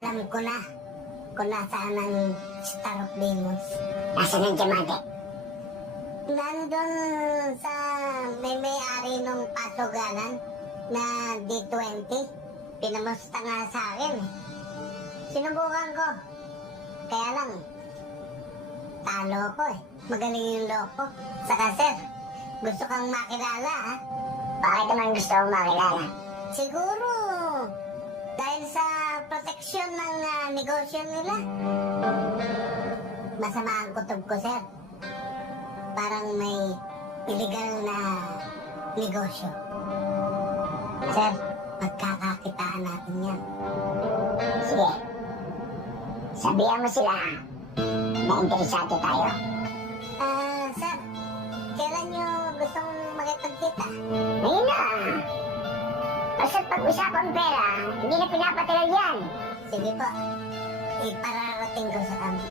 Alam ko na kung nasaan ang Star of Venus. Nasaan ang diamante? Nandun sa may-ari ng pasuganan na D20. Pinamusta nga sa akin eh. Sinubukan ko. Kaya lang, talo ko eh. Magaling yung loko. Saka sir, gusto kang makilala ha? Bakit naman gusto kong makilala? Siguro, dahil sa proteksyon ng negosyo nila. Masama ang kutob ko, sir. Parang may illegal na negosyo. Sir, magkakakitaan natin yan. Sige. Sabihan mo sila na interesado tayo. Sir, kailan nyo gustong makipagkita? Ngayon na. Basta't pag-usapan pera, hindi na pinapatagal yan. Sige po, ipararating ko sa kampo.